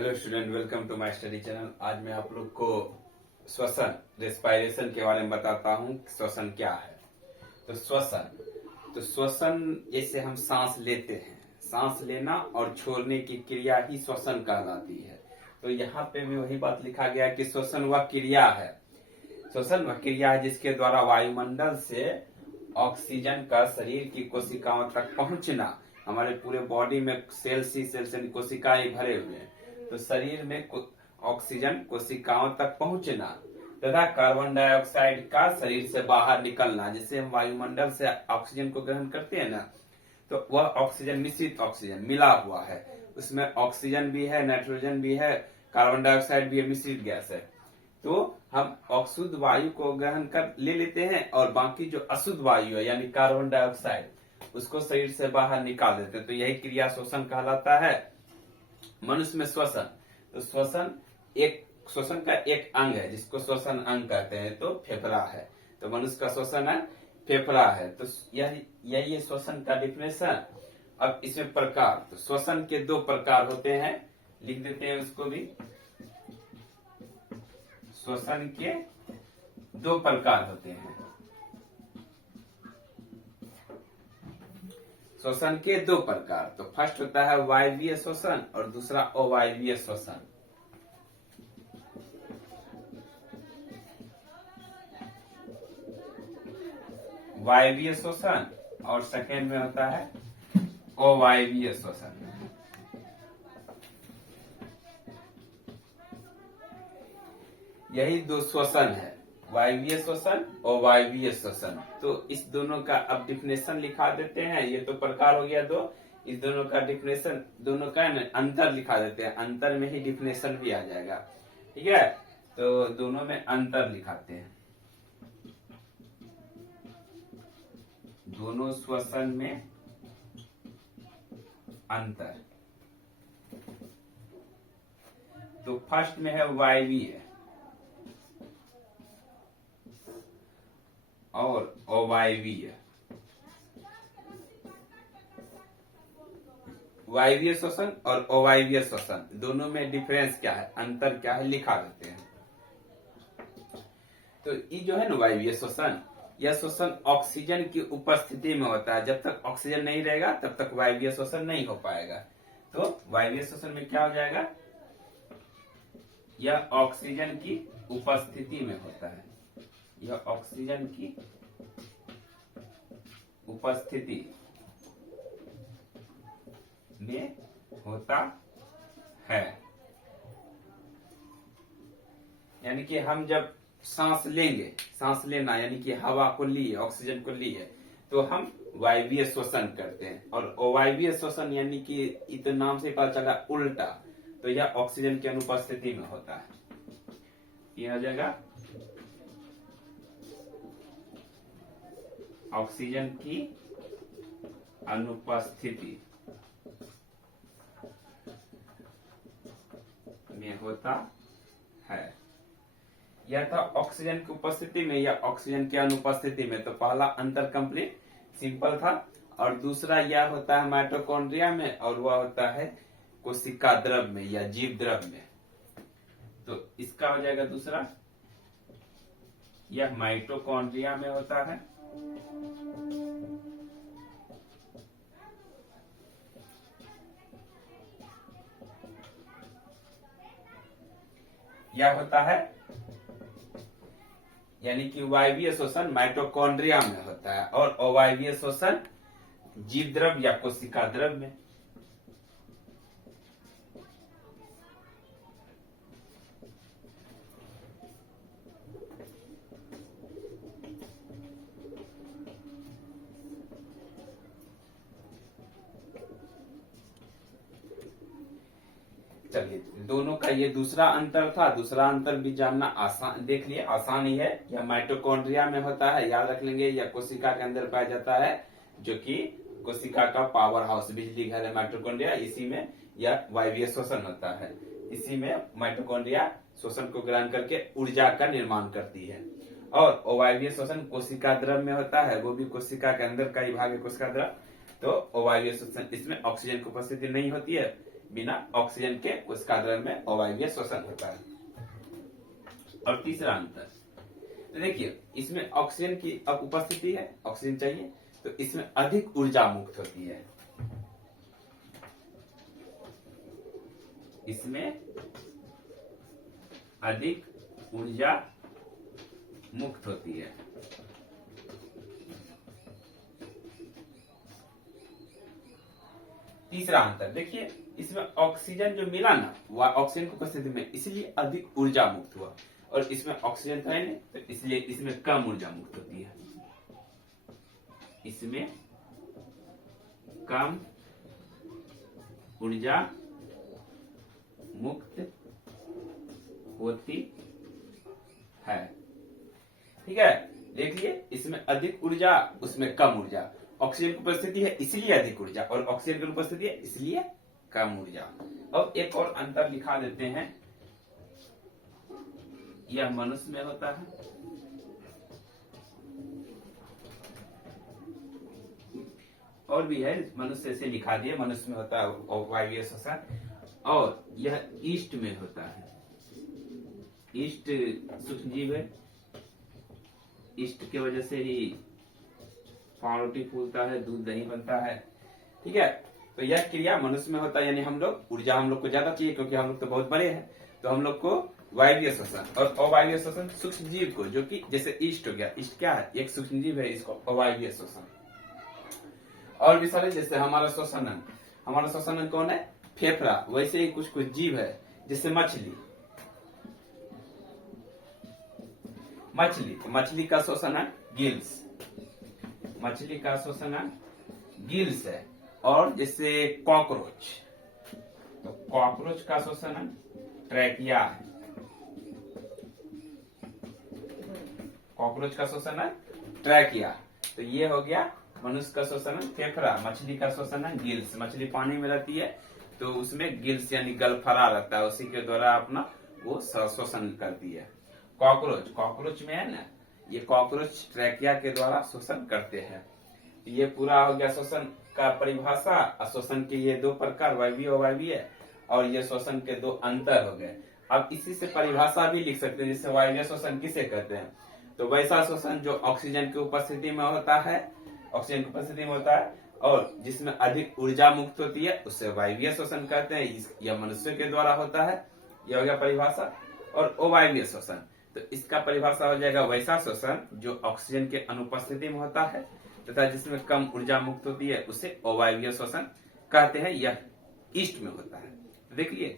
Hello student, welcome to my study channel. आज मैं आप लोग को श्वसन रेस्पिरेशन के बारे में बताता हूँ। श्वसन क्या है? तो श्वसन जैसे हम सांस लेते हैं, सांस लेना और छोड़ने की क्रिया ही श्वसन कहलाती है। तो यहाँ पे भी वही बात लिखा गया है कि श्वसन वह क्रिया है, श्वसन वह क्रिया है जिसके द्वारा वायुमंडल से ऑक्सीजन का शरीर की कोशिकाओं तक पहुंचना। हमारे पूरे बॉडी में सेल्स ही सेल्स यानी कोशिकाएं भरे हुए हैं, तो शरीर में ऑक्सीजन कोशिकाओं तक पहुंचना तथा कार्बन डाइऑक्साइड का शरीर से बाहर निकलना। जैसे हम वायुमंडल से ऑक्सीजन को ग्रहण करते हैं ना, तो वह ऑक्सीजन मिश्रित ऑक्सीजन मिला हुआ है, उसमें ऑक्सीजन भी है, नाइट्रोजन भी है, कार्बन डाइऑक्साइड भी है, मिश्रित गैस है। तो हम शुद्ध वायु को ग्रहण कर ले लेते हैं और बाकी जो अशुद्ध वायु है यानी कार्बन डाइऑक्साइड उसको शरीर से बाहर निकाल देते हैं। तो यही क्रिया श्वसन कहलाता है। मनुष्य में श्वसन, तो श्वसन का एक अंग है जिसको श्वसन अंग कहते हैं, तो फेफड़ा है। तो मनुष्य का श्वसन है, फेफड़ा है। तो यही श्वसन का डिफिनेशन। अब इसमें प्रकार, तो श्वसन के दो प्रकार होते हैं, लिख देते हैं उसको भी। श्वसन के दो प्रकार होते हैं, श्वसन के दो प्रकार। तो फर्स्ट होता है वायवीय श्वसन और दूसरा अवायवीय श्वसन। वायवीय श्वसन और सेकेंड में होता है अवायवीय श्वसन। यही दो श्वसन है, वायवीय श्वसन और वायवीय श्वसन। तो इस दोनों का अब डिफिनेशन लिखा देते हैं। ये तो प्रकार हो गया दो, इस दोनों का डिफिनेशन, दोनों का अंतर लिखा देते हैं। अंतर में ही डिफिनेशन भी आ जाएगा, ठीक है। तो दोनों में अंतर लिखाते हैं। दोनों श्वसन में अंतर। तो फर्स्ट में है वायवीय और अवायवीय। वायवीय श्वसन और अवायवीय श्वसन दोनों में डिफरेंस क्या है, अंतर क्या है, लिखा देते हैं। तो ये जो है ना वायवीय श्वसन, यह श्वसन ऑक्सीजन की उपस्थिति में होता है। जब तक ऑक्सीजन नहीं रहेगा तब तक वायवीय श्वसन नहीं हो पाएगा। तो वायवीय श्वसन में क्या हो जाएगा, यह ऑक्सीजन की उपस्थिति में होता है, यह ऑक्सीजन की उपस्थिति में होता है। यानी कि हम जब सांस लेंगे, सांस लेना यानी कि हवा को लिए, ऑक्सीजन को लिए, तो हम वायवीय श्वसन करते हैं। और अवायवीय श्वसन यानी कि इतना नाम से पता चला उल्टा, तो यह ऑक्सीजन की अनुपस्थिति में होता है। यह हो जाएगा ऑक्सीजन की अनुपस्थिति में होता है। यह था ऑक्सीजन की उपस्थिति में या ऑक्सीजन की अनुपस्थिति में। तो पहला अंतर कंप्लीट सिंपल था। और दूसरा यह होता है माइटोकॉन्ड्रिया में और वह होता है कोशिका द्रव में या जीव द्रव में। तो इसका हो जाएगा दूसरा, यह माइटोकॉन्ड्रिया में होता है यह होता है, यानी कि वायवीय श्वसन माइटोकॉन्ड्रिया में होता है और अवायवीय श्वसन जीव द्रव या कोशिका द्रव में। चलिए, दोनों का ये दूसरा अंतर था। दूसरा अंतर भी जानना आसान, देख लिए, आसान ही है। यह माइटोकॉन्ड्रिया में होता है, याद रख लेंगे। यह कोशिका के अंदर पाया जाता है, जो कि कोशिका का पावर हाउस, बिजली घर है माइटोकॉन्ड्रिया। इसी में यह वायवीय श्वसन होता है। इसी में माइटोकॉन्ड्रिया श्वसन को ग्रहण करके ऊर्जा का निर्माण करती है। और अवायवीय श्वसन कोशिका द्रव में होता है, वो भी कोशिका के अंदर का ही भाग है कोशिका द्रव। तो अवायवीय श्वसन, इसमें ऑक्सीजन की उपस्थिति नहीं होती है, बिना ऑक्सीजन के उसका द्रव्य में अवायवीय श्वसन होता है। और तीसरा अंतर, तो देखिए इसमें ऑक्सीजन की अब उपस्थिति है, ऑक्सीजन चाहिए, तो इसमें अधिक ऊर्जा मुक्त होती है, इसमें अधिक ऊर्जा मुक्त होती है। तीसरा अंतर देखिए, इसमें ऑक्सीजन जो मिला ना, वह ऑक्सीजन की उपस्थिति में इसलिए अधिक ऊर्जा मुक्त हुआ, और इसमें ऑक्सीजन था ही नहीं, तो इसलिए इसमें कम ऊर्जा मुक्त होती है, इसमें कम ऊर्जा मुक्त होती है। ठीक है, देखिए इसमें अधिक ऊर्जा, उसमें कम ऊर्जा, ऑक्सीजन की उपस्थिति है इसलिए अधिक ऊर्जा, और ऑक्सीजन की उपस्थिति है इसलिए कम ऊर्जा। अब एक और अंतर लिखा देते हैं, यह मनुष्य में होता है, और भी है, मनुष्य से लिखा दिए, मनुष्य में होता है वायवीय श्वसन, और यह ईस्ट में होता है। ईस्ट सूक्ष्म जीव है, ईस्ट की वजह से ही पावरोटी फूलता है, दूध दही बनता है। ठीक है, तो यह क्रिया मनुष्य में होता है, यानी हम लोग ऊर्जा हम लोग को ज्यादा चाहिए, क्योंकि हम लोग तो बहुत बड़े हैं, तो हम लोग को वायवीय श्वसन, और अवायवीय श्वसन सूक्ष्म जीव को, जो कि जैसे ईस्ट हो गया, ईस्ट क्या है, एक सूक्ष्म जीव है, इसको अवायवीय श्वसन। और भी सारे, जैसे हमारा श्वसन अंग, हमारा श्वसन अंग कौन है, फेफड़ा, वैसे ही कुछ कुछ जीव है, जैसे मछली, मछली का श्वसन अंग गिल्स, मछली का श्वसन अंग गिल्स है। और जैसे कॉकरोच, तो कॉकरोच का श्वसन अंग ट्रैकिया है, कॉकरोच का श्वसन अंग ट्रैकिया। तो ये हो गया मनुष्य का श्वसन अंग फेफड़ा, मछली का श्वसन अंग गिल्स, मछली पानी में रहती है तो उसमें गिल्स यानी गलफरा रहता है, उसी के द्वारा अपना वो श्वसन करती है। कॉकरोच में है ना, ये कॉकरोच ट्रैकिया के द्वारा श्वसन करते हैं। ये पूरा हो गया श्वसन का परिभाषा, और श्वसन के ये दो प्रकार, वायवीय अवायवीय, और ये श्वसन के दो अंतर हो गए। अब इसी से परिभाषा भी लिख सकते हैं, जिससे वायवीय श्वसन किसे कहते हैं, तो वैसा श्वसन जो ऑक्सीजन की उपस्थिति में होता है, ऑक्सीजन की उपस्थिति में होता है, और जिसमें अधिक ऊर्जा मुक्त होती है, उससे वायवीय श्वसन कहते हैं। यह मनुष्य के द्वारा होता है, यह हो गया परिभाषा। और अवायवीय श्वसन, तो इसका परिभाषा हो जाएगा वैसा श्वसन जो ऑक्सीजन के अनुपस्थिति में होता है तथा जिसमें कम ऊर्जा मुक्त होती है, उसे अवायवीय श्वसन कहते हैं। यह ईस्ट में होता है। देखिए